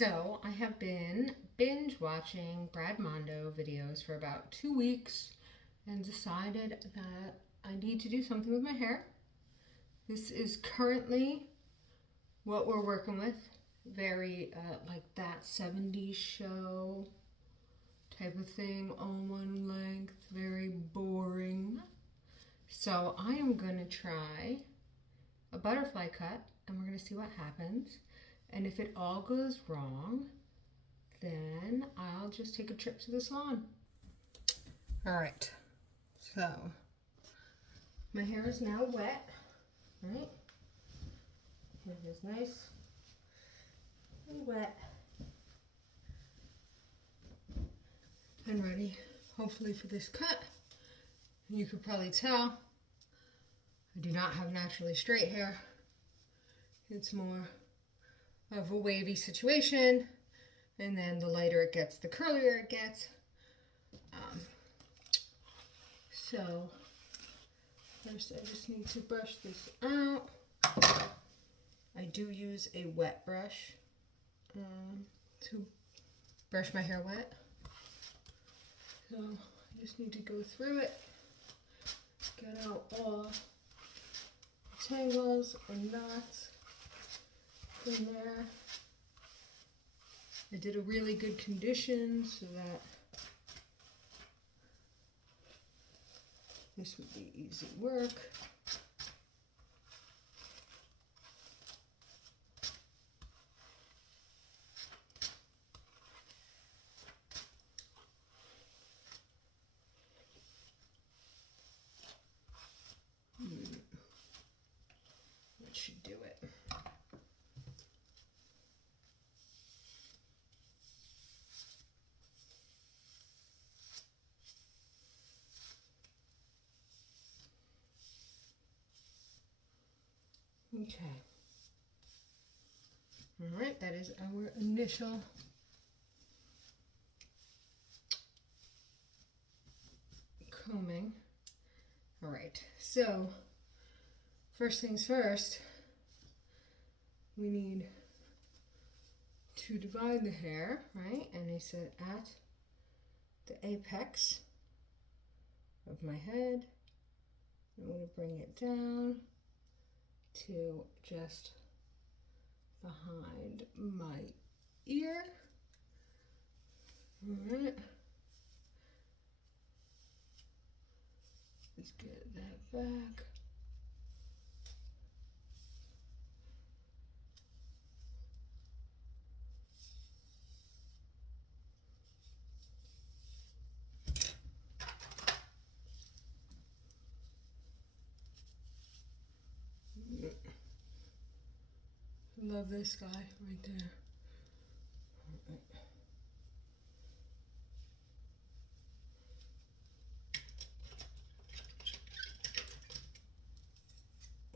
So I have been binge watching Brad Mondo videos for about 2 weeks and decided that I need to do something with my hair. This is currently what we're working with. Very like that 70s show type of thing, all one length, very boring. So I am going to try a butterfly cut and we're going to see what happens. And if it all goes wrong, then I'll just take a trip to the salon. All right, so my hair is now wet, right? It is nice and wet and ready, hopefully, for this cut. You could probably tell I do not have naturally straight hair. It's more of a wavy situation, and then the lighter it gets, the curlier it gets. So first I just need to brush this out. I do use a wet brush to brush my hair wet. So I just need to go through it, get out all the tangles and knots in there. I did a really good condition so that this would be easy work. That should do it. Okay. All right, that is our initial combing. All right, so first things first, we need to divide the hair, right? And I said at the apex of my head, I'm going to bring it down to just behind my ear. All right. Let's get that back. Love this guy right there.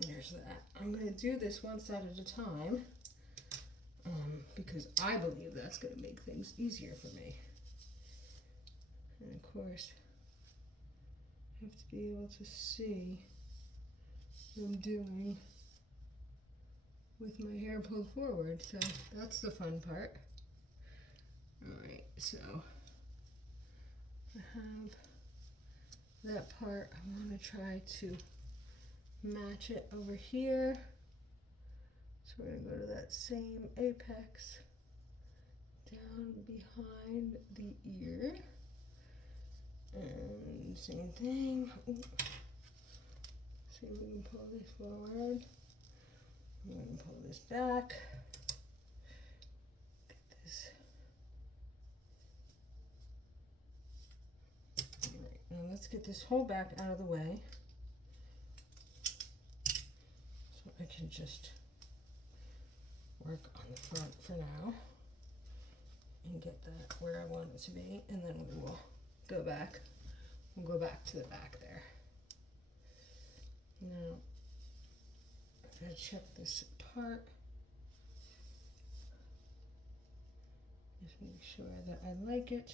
There's that. I'm going to do this one side at a time because I believe that's going to make things easier for me. And of course, I have to be able to see what I'm doing with my hair pulled forward, so that's the fun part. Alright, so I have that part. I want to try to match it over here. So we're going to go to that same apex down behind the ear. And same thing. Ooh. See if we can pull this forward. I'm going to pull this back. Get this. All right, now let's get this whole back out of the way. So I can just work on the front for now and get that where I want it to be, and then we will go back. We'll go back to the back there. Now, I'm going to check this part. Just make sure that I like it.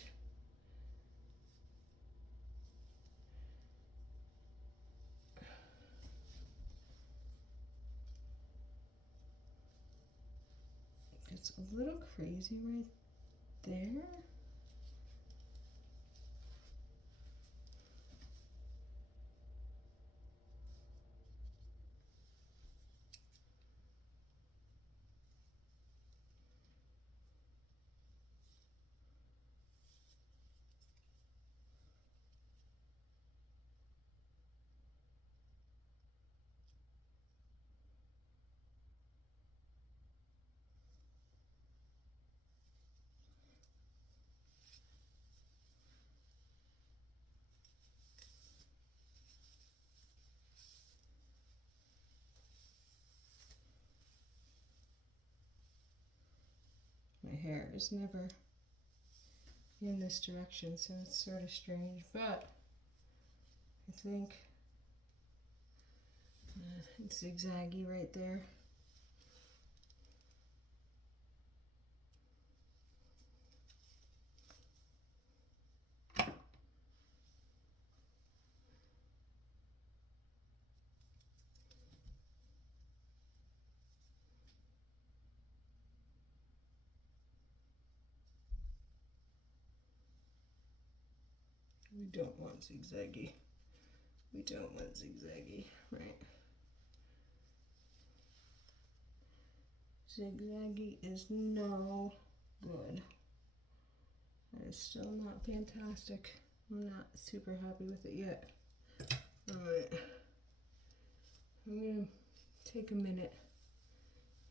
it's a little crazy right there. My hair is never in this direction, so it's sort of strange, but I think it's zigzaggy right there. We don't want zigzaggy. We don't want zigzaggy, right? Zigzaggy is no good. That is still not fantastic. I'm not super happy with it yet. Alright. I'm gonna take a minute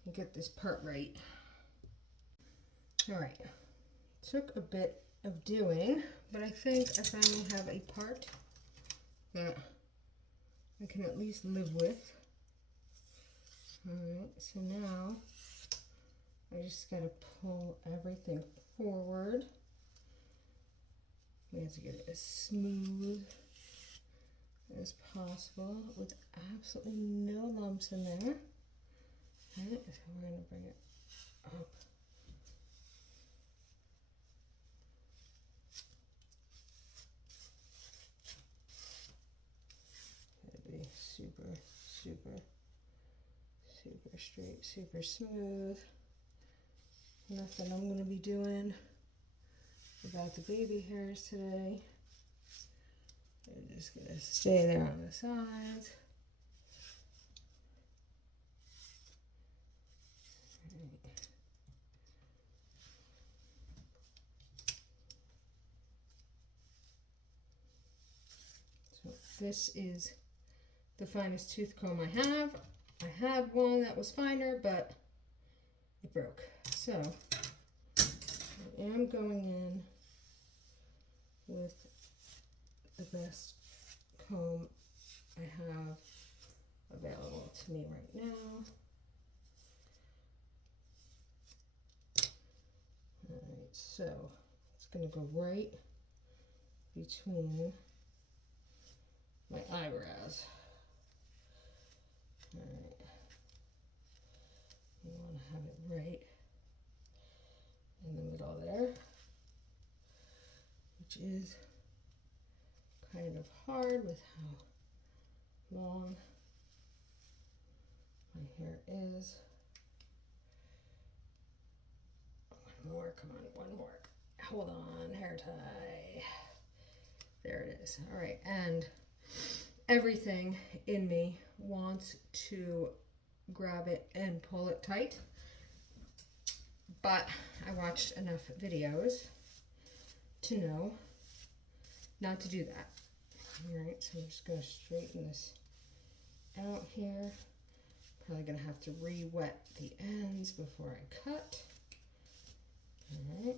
and get this part right. Alright. Took a bit of doing, but I think I finally have a part that I can at least live with. Alright, so now I just gotta pull everything forward. We have to get it as smooth as possible with absolutely no lumps in there. Alright, so we're gonna bring it up. Be super, super, super straight, super smooth. Nothing I'm going to be doing about the baby hairs today. They're just going to stay there on the sides. So this is the finest tooth comb I have. I had one that was finer, but it broke. So I am going in with the best comb I have available to me right now. Alright, so it's going to go right between my eyebrows. Alright, you want to have it right in the middle there, which is kind of hard with how long my hair is. One more, come on, one more. Hold on, hair tie. There it is. Alright, and everything in me wants to grab it and pull it tight, but I watched enough videos to know not to do that. Alright, so I'm just going to straighten this out here. Probably going to have to re-wet the ends before I cut. Alright.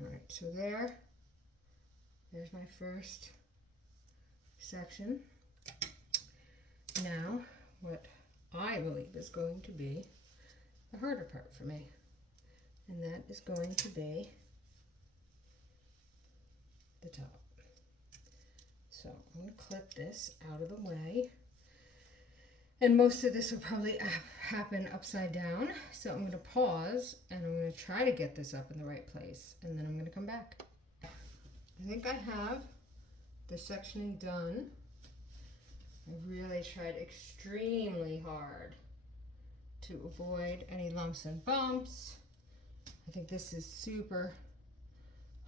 Alright, so there's my first section. Now, what I believe is going to be the harder part for me, and that is going to be the top. So I'm going to clip this out of the way, and most of this will probably happen upside down, so I'm going to pause and I'm going to try to get this up in the right place, and then I'm going to come back. I think I have the sectioning done. I really tried extremely hard to avoid any lumps and bumps. I think this is super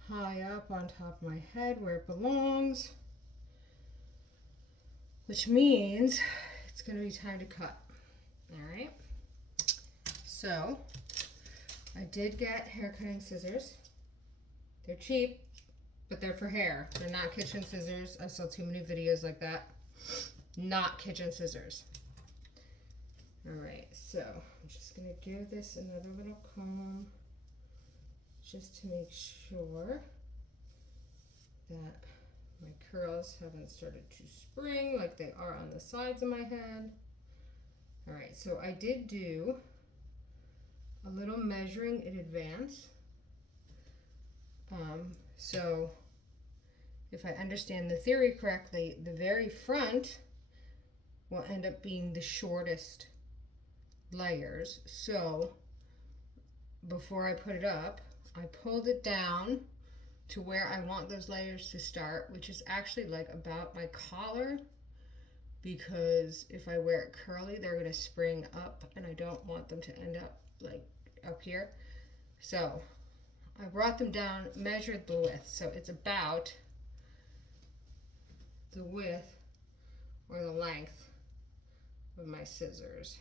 high up on top of my head where it belongs, which means it's going to be time to cut. All right. So I did get hair cutting scissors. They're cheap, but they're for hair. They're not kitchen scissors. I saw too many videos like that. Not kitchen scissors. All right, so I'm just gonna give this another little comb just to make sure that my curls haven't started to spring like they are on the sides of my head. All right, so I did do a little measuring in advance. So if I understand the theory correctly, the very front will end up being the shortest layers. So before I put it up, I pulled it down to where I want those layers to start, which is actually like about my collar, because if I wear it curly, they're gonna spring up and I don't want them to end up like up here. So I brought them down, measured the width, so it's about the width or the length of my scissors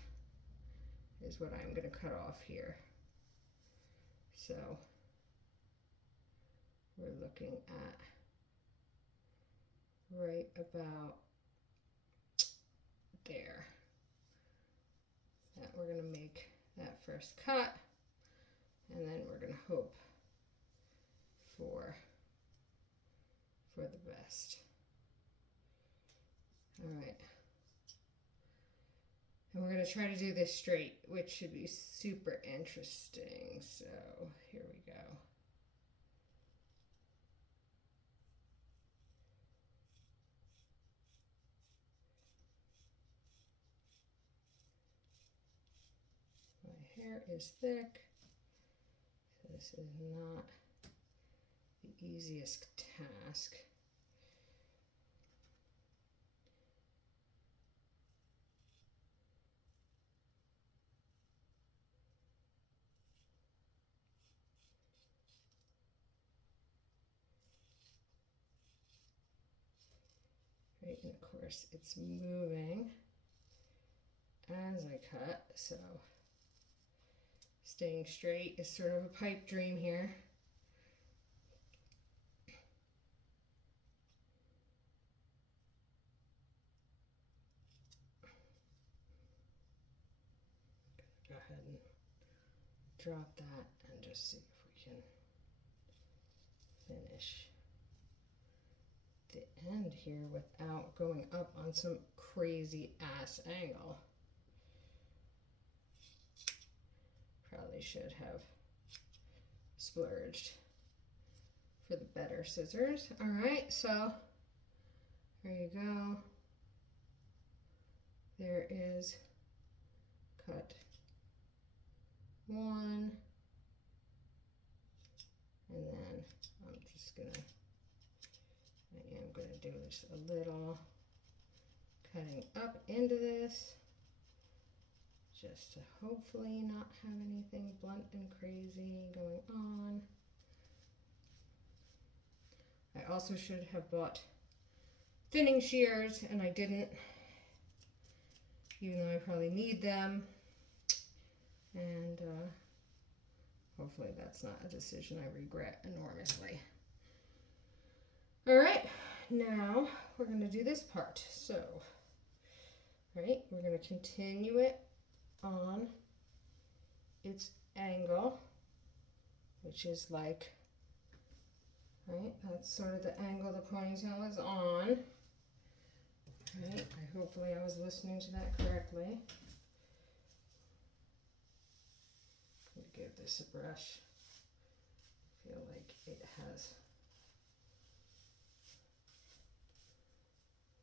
is what I'm going to cut off here. So we're looking at right about there. That we're going to make that first cut, and then we're going to hope for the best. All right. And we're going to try to do this straight, which should be super interesting. So here we go. My hair is thick, so this is not the easiest task. Right, and of course it's moving as I cut, so staying straight is sort of a pipe dream here. Go ahead and drop that and just see if we can finish the end here without going up on some crazy ass angle. Probably should have splurged for the better scissors. All right, so there you go. There is cut one, and then I'm just gonna, I am gonna do just a little cutting up into this, just to hopefully not have anything blunt and crazy going on. I also should have bought thinning shears, and I didn't, even though I probably need them. And hopefully that's not a decision I regret enormously. All right, now we're going to do this part. So, right, we're going to continue it on its angle, which is like, right, that's sort of the angle the ponytail is on. Right, hopefully I was listening to that correctly. Give this a brush. I feel like it has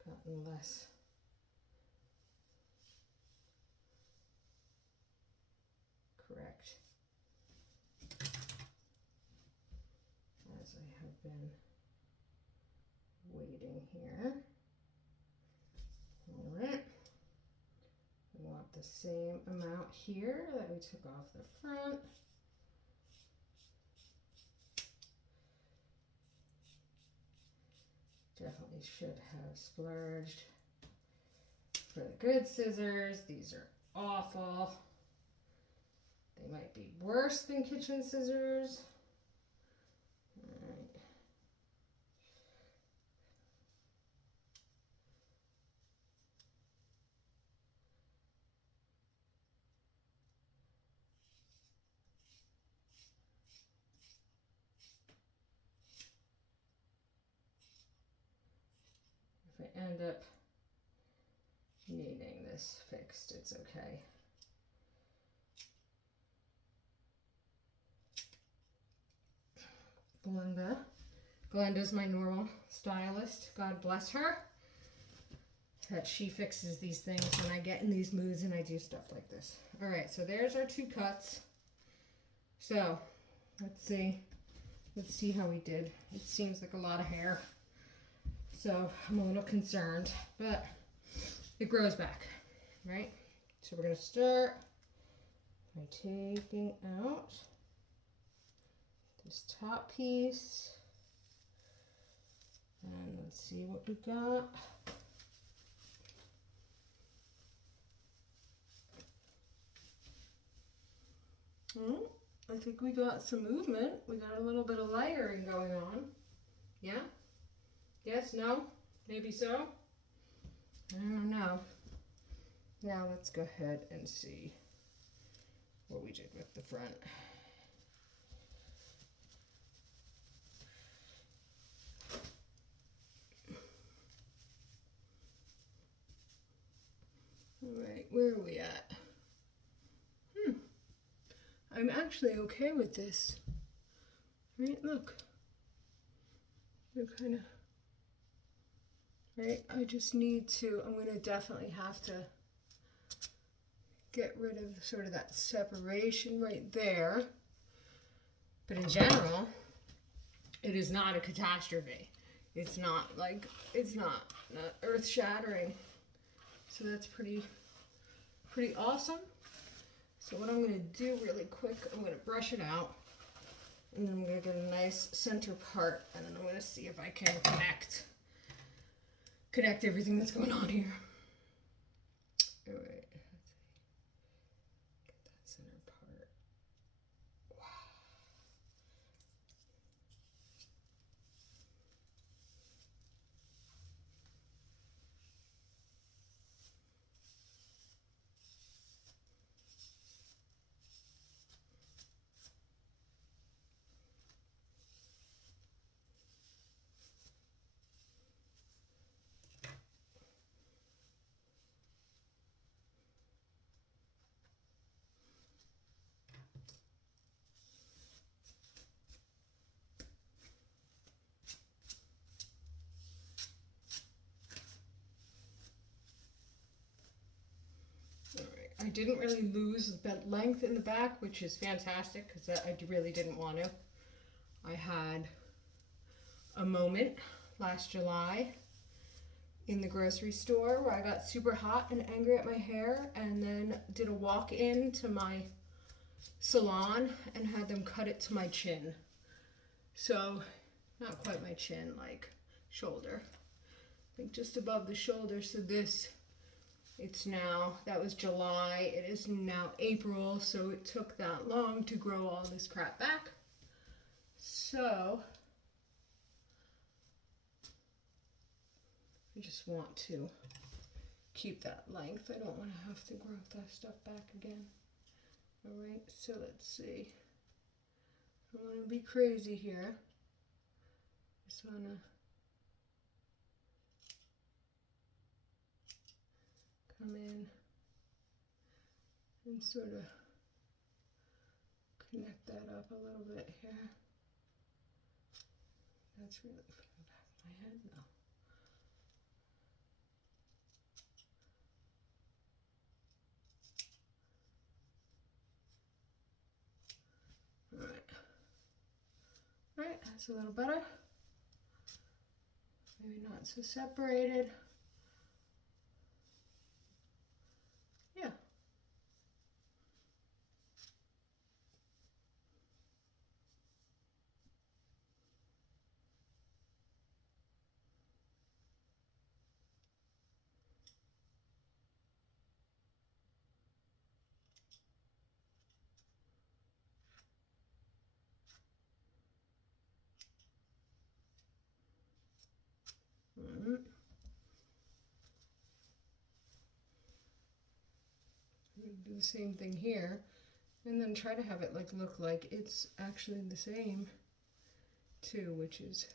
gotten less correct as I have been waiting here. the same amount here that we took off the front. Definitely should have splurged for the good scissors. These are awful. They might be worse than kitchen scissors. All right. If I end up needing this fixed, it's okay. Glenda's my normal stylist. God bless her. That she fixes these things when I get in these moods and I do stuff like this. All right, so there's our 2 cuts. So let's see how we did. It seems like a lot of hair. So I'm a little concerned, but it grows back, right? So we're gonna start by taking out this top piece. And let's see what we got. Oh, I think we got some movement. We got a little bit of layering going on. Yeah? Yes? No? Maybe so? I don't know. Now let's go ahead and see what we did with the front. All right, where are we at? I'm actually okay with this. Right, look. They're kind of, right, I just need to, I'm gonna definitely have to get rid of sort of that separation right there. But in general, it is not a catastrophe. It's not like, it's not earth shattering. So that's pretty awesome. So what I'm going to do really quick, I'm going to brush it out, and then I'm going to get a nice center part, and then I'm going to see if I can connect everything that's going on here. All right, let's see. Get that center part. Wow. I didn't really lose the length in the back, which is fantastic because I really didn't want to. I had a moment last July in the grocery store where I got super hot and angry at my hair, and then did a walk-in to my salon and had them cut it to my chin. So not quite my chin, like shoulder. I think just above the shoulder. So this, it's now, that was July, it is now April, so it took that long to grow all this crap back. So I just want to keep that length. I don't want to have to grow that stuff back again. All right, so let's see. I don't want to be crazy here. Just want to come in and sort of connect that up a little bit here. That's really from the back of my head now. All right, that's a little better. Maybe not so separated. Yeah, down. Do the same thing here, and then try to have it like look like it's actually the same too, which is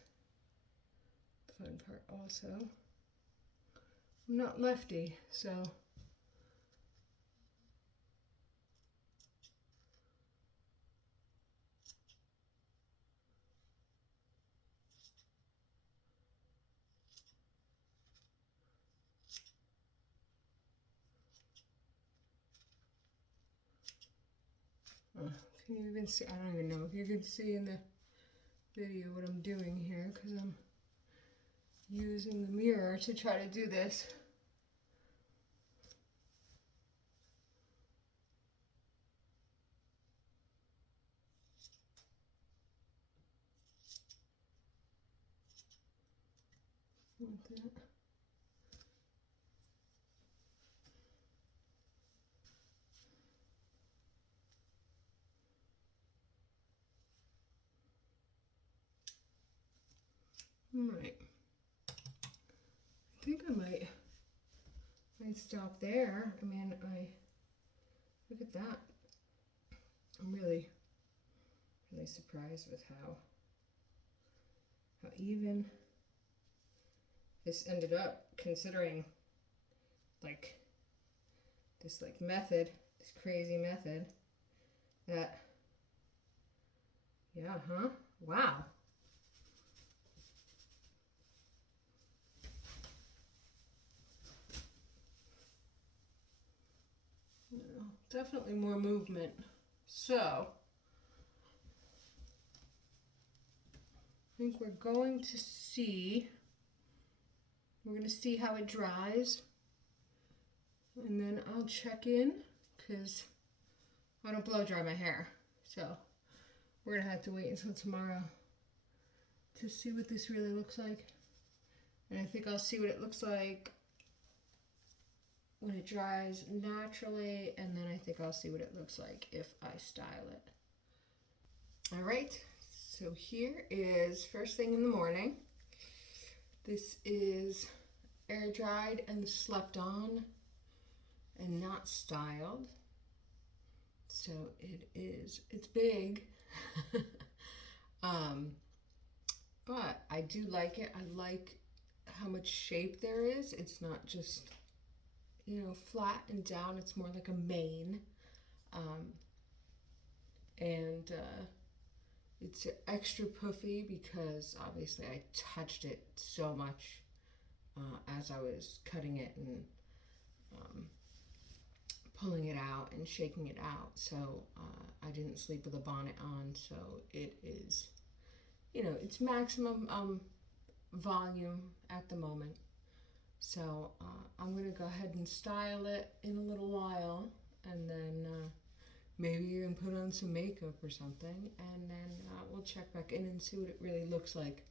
the fun part also. I'm not lefty, so can you even see? I don't even know if you can see in the video what I'm doing here, because I'm using the mirror to try to do this. Like that. Right. I think I might stop there. I mean, look at that. I'm really surprised with how even this ended up, considering like this method, this crazy method that, yeah, huh? Wow. Definitely more movement. So I think we're going to see how it dries, and then I'll check in, because I don't blow dry my hair, so we're gonna have to wait until tomorrow to see what this really looks like. And I think I'll see what it looks like when it dries naturally, and then I think I'll see what it looks like if I style it. All right, so here is first thing in the morning. This is air dried and slept on and not styled. So it's big. But I do like it. I like how much shape there is. It's not just, flat and down. It's more like a mane. And it's extra puffy because obviously I touched it so much as I was cutting it and pulling it out and shaking it out. So I didn't sleep with a bonnet on, so it is, it's maximum volume at the moment. So I'm going to go ahead and style it in a little while, and then maybe even put on some makeup or something, and then we'll check back in and see what it really looks like.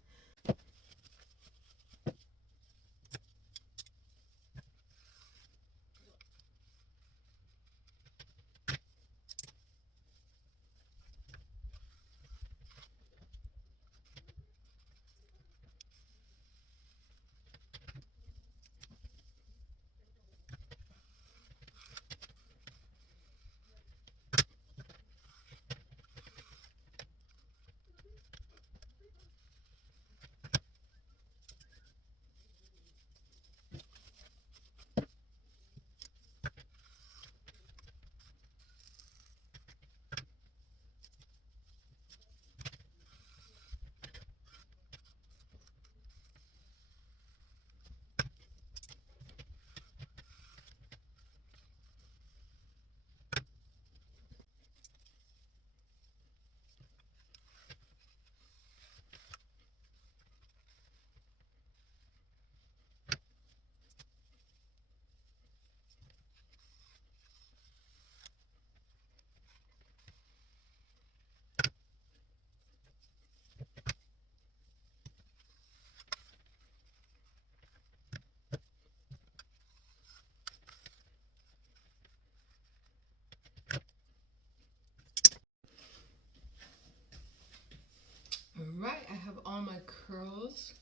All right, I have all my curls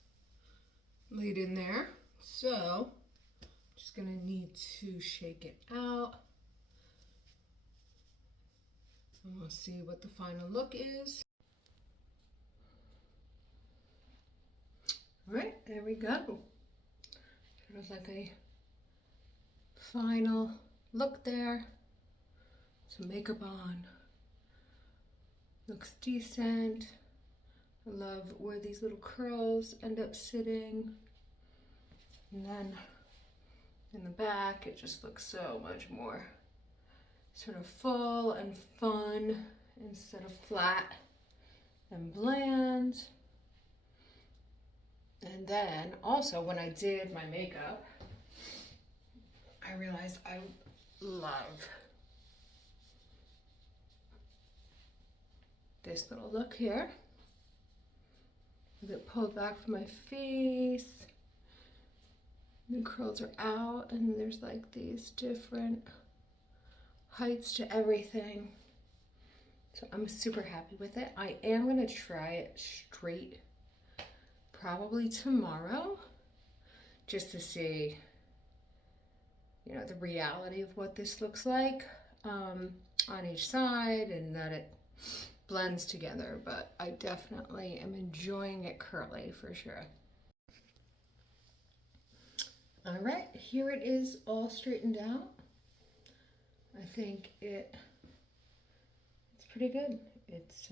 laid in there. So just gonna need to shake it out. And we'll see what the final look is. All right, there we go. Sort of like a final look there. Some makeup on. Looks decent. I love where these little curls end up sitting. And then in the back, it just looks so much more sort of full and fun instead of flat and bland. And then also when I did my makeup, I realized I love this little look here. A bit pulled back from my face. The curls are out and there's like these different heights to everything. So I'm super happy with it. I am gonna try it straight probably tomorrow just to see, you know, the reality of what this looks like on each side and that it blends together, but I definitely am enjoying it curly for sure. All right, here it is all straightened out. I think it's pretty good. It's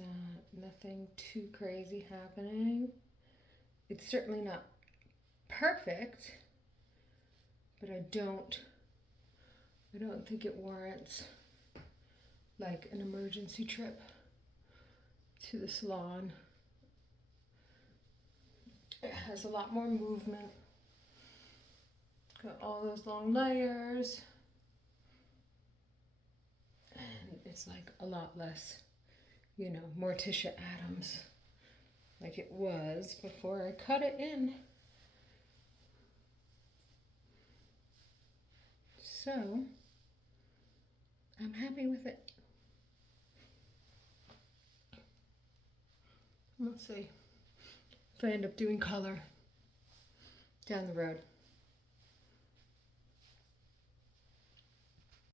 nothing too crazy happening. It's certainly not perfect, but I don't think it warrants like an emergency trip to the salon. It has a lot more movement. Got all those long layers. And it's like a lot less, you know, Morticia Adams like it was before I cut it in. So I'm happy with it. We'll see if I end up doing color down the road.